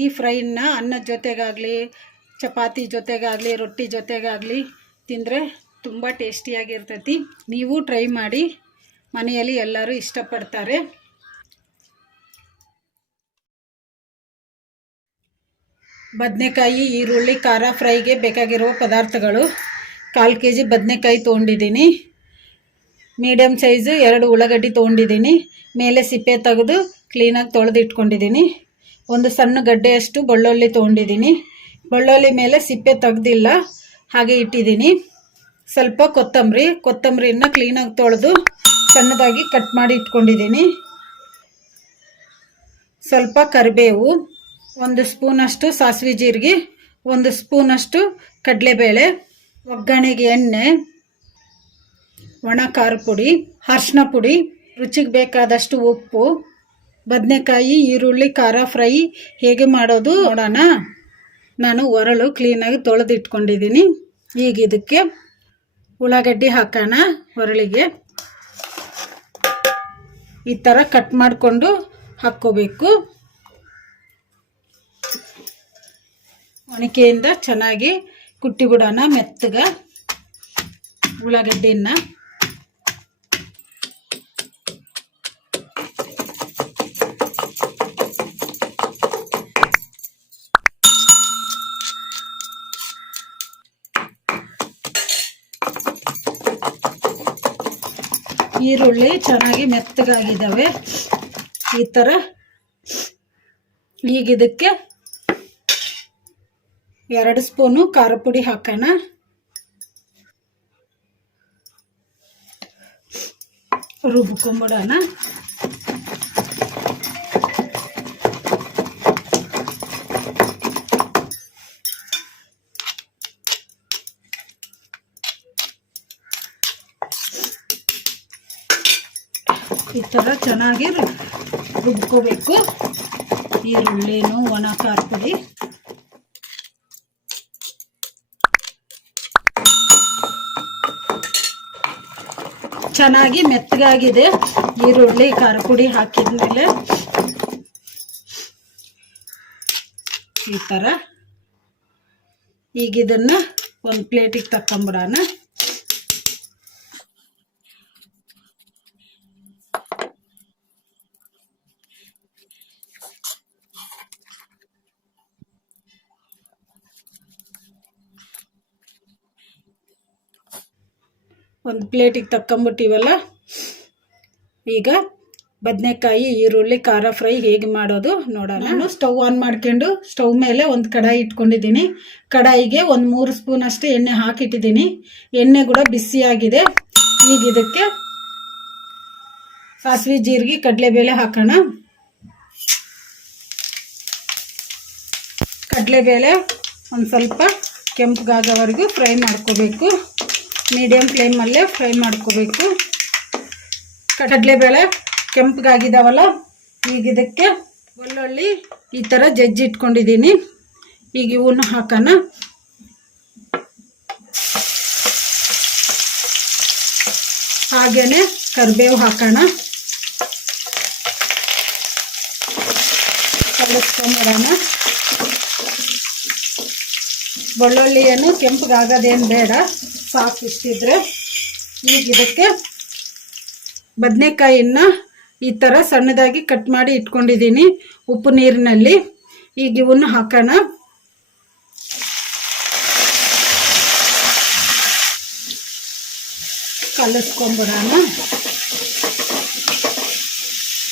ಈ ಫ್ರೈನ ಅನ್ನದ ಜೊತೆಗಾಗಲಿ, ಚಪಾತಿ ಜೊತೆಗಾಗಲಿ, ರೊಟ್ಟಿ ಜೊತೆಗಾಗಲಿ ತಿಂದರೆ ತುಂಬ ಟೇಸ್ಟಿಯಾಗಿರ್ತೈತಿ. ನೀವು ಟ್ರೈ ಮಾಡಿ, ಮನೆಯಲ್ಲಿ ಎಲ್ಲರೂ ಇಷ್ಟಪಡ್ತಾರೆ. ಬದನೆಕಾಯಿ, ಈರುಳ್ಳಿ, ಖಾರ ಫ್ರೈಗೆ ಬೇಕಾಗಿರುವ ಪದಾರ್ಥಗಳು. ಕಾಲು ಕೆ ಜಿ ಬದನೆಕಾಯಿ ತೊಗೊಂಡಿದ್ದೀನಿ. ಮೀಡಿಯಮ್ ಸೈಜು ಎರಡು ಉಳ್ಳಾಗಡ್ಡಿ ತೊಗೊಂಡಿದ್ದೀನಿ. ಮೇಲೆ ಸಿಪ್ಪೆ ತೆಗೆದು ಕ್ಲೀನಾಗಿ ತೊಳೆದು ಇಟ್ಕೊಂಡಿದ್ದೀನಿ ಒಂದು ಸಣ್ಣ ಗಡ್ಡೆಯಷ್ಟು ಬೆಳ್ಳುಳ್ಳಿ ತೊಗೊಂಡಿದ್ದೀನಿ. ಬೆಳ್ಳುಳ್ಳಿ ಮೇಲೆ ಸಿಪ್ಪೆ ತೆಗ್ದಿಲ್ಲ, ಹಾಗೆ ಇಟ್ಟಿದ್ದೀನಿ. ಸ್ವಲ್ಪ ಕೊತ್ತಂಬರಿ ಕೊತ್ತಂಬರಿನ ಕ್ಲೀನಾಗಿ ತೊಳೆದು ಸಣ್ಣದಾಗಿ ಕಟ್ ಮಾಡಿ ಇಟ್ಕೊಂಡಿದ್ದೀನಿ. ಸ್ವಲ್ಪ ಕರಿಬೇವು, ಒಂದು ಸ್ಪೂನಷ್ಟು ಸಾಸಿವೆ ಜೀರಿಗೆ, ಒಂದು ಸ್ಪೂನಷ್ಟು ಕಡಲೆಬೇಳೆ, ಒಗ್ಗರಣೆಗೆ ಎಣ್ಣೆ, ಒಣ ಖಾರ ಪುಡಿ ಅರ್ಶಿನ ಪುಡಿ, ರುಚಿಗೆ ಬೇಕಾದಷ್ಟು ಉಪ್ಪು. ಬದನೆಕಾಯಿ, ಈರುಳ್ಳಿ, ಖಾರ ಫ್ರೈ ಹೇಗೆ ಮಾಡೋದು ನೋಡೋಣ. ನಾನು ಒರಳು ಕ್ಲೀನಾಗಿ ತೊಳೆದಿಟ್ಕೊಂಡಿದ್ದೀನಿ. ಈಗ ಇದಕ್ಕೆ ಉಳ್ಳಾಗಡ್ಡಿ ಹಾಕೋಣ ಒರಳಿಗೆ. ಈ ಥರ ಕಟ್ ಮಾಡಿಕೊಂಡು ಹಾಕ್ಕೋಬೇಕು. ಒಣಕೆಯಿಂದ ಚೆನ್ನಾಗಿ ಕುಟ್ಟಿ ಬಿಡೋಣ ಮೆತ್ತಗೆ ಉಳ್ಳಾಗಡ್ಡಿನ. ಈರುಳ್ಳಿ ಚೆನ್ನಾಗಿ ಮೆತ್ತಗಾಗಿದ್ದಾವೆ. ಈ ಥರ ಈಗ ಇದಕ್ಕೆ ಎರಡು ಸ್ಪೂನು ಖಾರ ಪುಡಿ ಹಾಕೋಣ. ರುಬ್ಕೊಂಬಿಡೋಣ. ಥರ ಚೆನ್ನಾಗಿ ರುಬ್ಕೋಬೇಕು. ಈರುಳ್ಳಿನೂ ಒಣ ಖಾರ ಪುಡಿ ಚೆನ್ನಾಗಿ ಮೆತ್ತಗಾಗಿದೆ. ಈರುಳ್ಳಿ ಖಾರ ಪುಡಿ ಹಾಕಿದ್ಮೇಲೆ ಈ ಥರ ಈಗಿದನ್ನು ಒಂದು ಪ್ಲೇಟಿಗೆ ತಕ್ಕೊಂಬಿಡೋಣ. ಒಂದು ಪ್ಲೇಟಿಗೆ ತಕ್ಕೊಂಬಿಟ್ಟಿವಲ್ಲ? ಈಗ ಬದನೆಕಾಯಿ, ಈರುಳ್ಳಿ, ಖಾರ ಫ್ರೈ ಹೇಗೆ ಮಾಡೋದು ನೋಡೋಣ. ನಾನು ಸ್ಟವ್ ಆನ್ ಮಾಡ್ಕೊಂಡು ಸ್ಟವ್ ಮೇಲೆ ಒಂದು ಕಡಾಯಿ ಇಟ್ಕೊಂಡಿದ್ದೀನಿ. ಕಡಾಯಿಗೆ ಒಂದು ಮೂರು ಸ್ಪೂನ್ ಅಷ್ಟು ಎಣ್ಣೆ ಹಾಕಿಟ್ಟಿದ್ದೀನಿ. ಎಣ್ಣೆ ಕೂಡ ಬಿಸಿಯಾಗಿದೆ ಈಗ ಇದಕ್ಕೆ ಸಾಸಿವೆ, ಜೀರಿಗೆ, ಕಡಲೆಬೇಳೆ ಹಾಕೋಣ. ಕಡಲೆಬೇಳೆ ಒಂದು ಸ್ವಲ್ಪ ಕೆಂಪಗಾಗೋವರೆಗೂ ಫ್ರೈ ಮಾಡ್ಕೋಬೇಕು. ಮೀಡಿಯಮ್ ಫ್ಲೇಮಲ್ಲೇ ಫ್ರೈ ಮಾಡ್ಕೋಬೇಕು. ಕಡಲೆಬೇಳೆ ಕೆಂಪಗಾಗಿದ್ದಾವಲ್ಲ ಈಗ ಇದಕ್ಕೆ ಬೆಳ್ಳುಳ್ಳಿ ಈ ಥರ ಜಜ್ಜಿ ಇಟ್ಕೊಂಡಿದ್ದೀನಿ. ಈಗ ಇವನ್ನ ಹಾಕೋಣ. ಹಾಗೇನೆ ಕರಿಬೇವು ಹಾಕೋಣ. ಕಲಿಸ್ಕೊಂಬಿಡೋಣ ಬೆಳ್ಳುಳ್ಳಿ ಏನು ಕೆಂಪಗಾಗೋದೇನು ಬೇಡ. ಸಾಕು ಇಷ್ಟಿದ್ರೆ ಈಗ ಇದಕ್ಕೆ ಬದನೆಕಾಯಿಯನ್ನು ಈ ಥರ ಸಣ್ಣದಾಗಿ ಕಟ್ ಮಾಡಿ ಇಟ್ಕೊಂಡಿದ್ದೀನಿ ಉಪ್ಪು ನೀರಿನಲ್ಲಿ. ಈಗ ಇವನ್ನ ಹಾಕೋಣ. ಕಲಸ್ಕೊಂಬಿಡೋಣ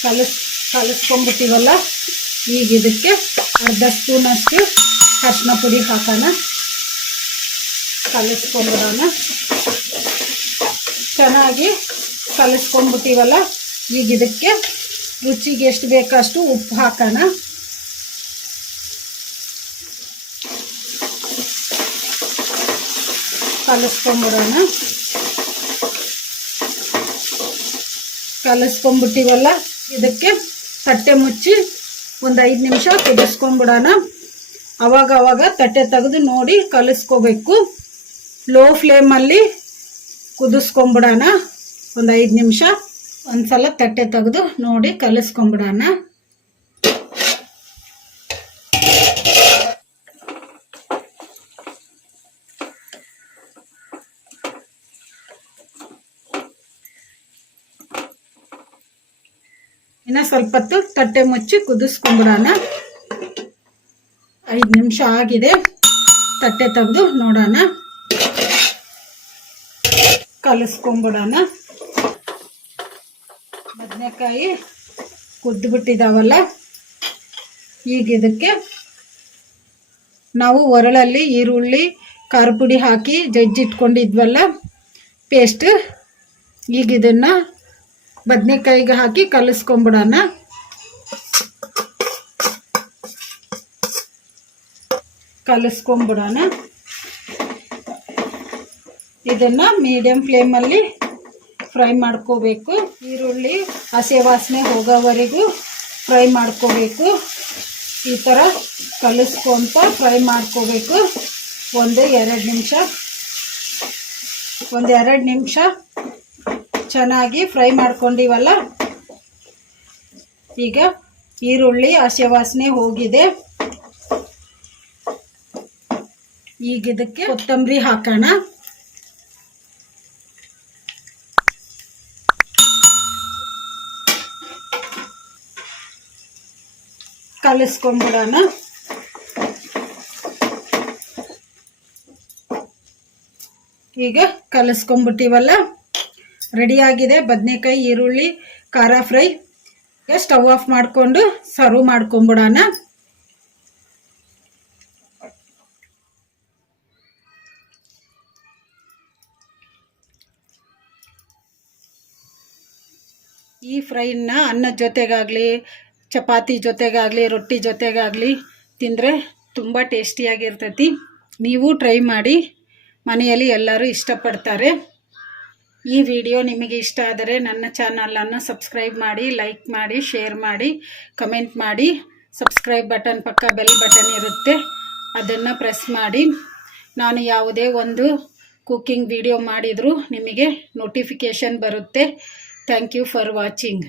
ಕಲಿಸ್ ಕಲಿಸ್ಕೊಂಬಿಟ್ಟಿವಲ್ಲ ಈಗ ಇದಕ್ಕೆ ಅರ್ಧ ಸ್ಪೂನಷ್ಟು ಅರಿಶಿನ ಪುಡಿ ಹಾಕೋಣ. ಕಲಿಸ್ಕೊಂಬಿಡೋಣ ಚೆನ್ನಾಗಿ ಕಲಿಸ್ಕೊಂಡ್ಬಿಟ್ಟಿವಲ್ಲ? ಈಗ ಇದಕ್ಕೆ ರುಚಿಗೆ ಎಷ್ಟು ಬೇಕಷ್ಟು ಉಪ್ಪು ಹಾಕೋಣ. ಕಲಿಸ್ಕೊಂಬಿಡೋಣ ಕಲಿಸ್ಕೊಂಬಿಟ್ಟಿವಲ್ಲ ಇದಕ್ಕೆ ತಟ್ಟೆ ಮುಚ್ಚಿ ಒಂದು ಐದು ನಿಮಿಷ ಕುದಿಸ್ಕೊಂಬಿಡೋಣ ಅವಾಗ ಅವಾಗ ತಟ್ಟೆ ತೆಗೆದು ನೋಡಿ ಕಲಿಸ್ಕೋಬೇಕು. ಲೋ ಫ್ಲೇಮಲ್ಲಿ ಕುದಿಸ್ಕೊಂಬಿಡೋಣ. ಒಂದು ಐದು ನಿಮಿಷ. ಒಂದ್ಸಲ ತಟ್ಟೆ ತೆಗೆದು ನೋಡಿ ಕಲಿಸ್ಕೊಂಬಿಡೋಣ. ಇನ್ನು ಸ್ವಲ್ಪ ಹೊತ್ತು ತಟ್ಟೆ ಮುಚ್ಚಿ ಕುದಿಸ್ಕೊಂಬಿಡೋಣ. ಐದು ನಿಮಿಷ ಆಗಿದೆ. ತಟ್ಟೆ ತೆಗೆದು ನೋಡೋಣ. ಕಲಿಸ್ಕೊಂಬಿಡೋಣ. ಬದನೆಕಾಯಿ ಕುದ್ದುಬಿಟ್ಟಿದ್ದಾವಲ್ಲ ಈಗ ಇದಕ್ಕೆ ನಾವು ಒರಳಲ್ಲಿ ಈರುಳ್ಳಿ ಖಾರ ಪುಡಿ ಹಾಕಿ ಜಜ್ಜಿಟ್ಕೊಂಡಿದ್ವಲ್ಲ, ಪೇಸ್ಟ್, ಈಗ ಇದನ್ನು ಬದನೆಕಾಯಿಗೆ ಹಾಕಿ ಕಲಿಸ್ಕೊಂಬಿಡೋಣ. ಕಲಿಸ್ಕೊಂಬಿಡೋಣ. ಇದನ್ನು ಮೀಡಿಯಮ್ ಫ್ಲೇಮಲ್ಲಿ ಫ್ರೈ ಮಾಡ್ಕೋಬೇಕು. ಈರುಳ್ಳಿ, ಹಸಿ ವಾಸನೆ ಹೋಗೋವರೆಗೂ ಫ್ರೈ ಮಾಡ್ಕೋಬೇಕು. ಈ ಥರ ಕಲಿಸ್ಕೊಂತ ಫ್ರೈ ಮಾಡ್ಕೋಬೇಕು. ಒಂದು ಎರಡು ನಿಮಿಷ. ಒಂದು ಎರಡು ನಿಮಿಷ ಚೆನ್ನಾಗಿ ಫ್ರೈ ಮಾಡ್ಕೊಂಡಿವಲ್ಲ? ಈಗ ಈರುಳ್ಳಿ, ಹಸಿ ವಾಸನೆ ಹೋಗಿದೆ. ಈಗ ಇದಕ್ಕೆ ಕೊತ್ತಂಬರಿ ಹಾಕೋಣ. ಕಲಿಸ್ಕೊಂಡ್ಬಿಡೋಣ. ಈಗ ಕಲಿಸ್ಕೊಂಬಿಟ್ಟಿವಲ್ಲ ರೆಡಿಯಾಗಿದೆ ಬದನೆಕಾಯಿ, ಈರುಳ್ಳಿ, ಖಾರ ಫ್ರೈ. ಈಗ ಸ್ಟವ್ ಆಫ್ ಮಾಡಿಕೊಂಡು ಸರ್ವ್ ಮಾಡ್ಕೊಂಬಿಡೋಣ ಈ ಫ್ರೈನ ಅನ್ನದ ಜೊತೆಗಾಗಲಿ ಚಪಾತಿ ಜೊತೆಗಾಗಲಿ, ರೊಟ್ಟಿ ಜೊತೆಗಾಗಲಿ ತಿಂದರೆ ತುಂಬ ಟೇಸ್ಟಿಯಾಗಿರ್ತೈತಿ. ನೀವು ಟ್ರೈ ಮಾಡಿ. ಮನೆಯಲ್ಲಿ ಎಲ್ಲರೂ ಇಷ್ಟಪಡ್ತಾರೆ. ಈ ವಿಡಿಯೋ ನಿಮಗೆ ಇಷ್ಟ ಆದರೆ ನನ್ನ ಚಾನಲನ್ನು ಸಬ್ಸ್ಕ್ರೈಬ್ ಮಾಡಿ, ಲೈಕ್ ಮಾಡಿ, ಶೇರ್ ಮಾಡಿ, ಕಮೆಂಟ್ ಮಾಡಿ. ಸಬ್ಸ್ಕ್ರೈಬ್ ಬಟನ್ ಪಕ್ಕ ಬೆಲ್ ಬಟನ್ ಇರುತ್ತೆ. ಅದನ್ನು ಪ್ರೆಸ್ ಮಾಡಿ. ನಾನು ಯಾವುದೇ ಒಂದು ಕುಕ್ಕಿಂಗ್ ವಿಡಿಯೋ ಮಾಡಿದರೂ ನಿಮಗೆ ನೋಟಿಫಿಕೇಷನ್ ಬರುತ್ತೆ. Thank you for watching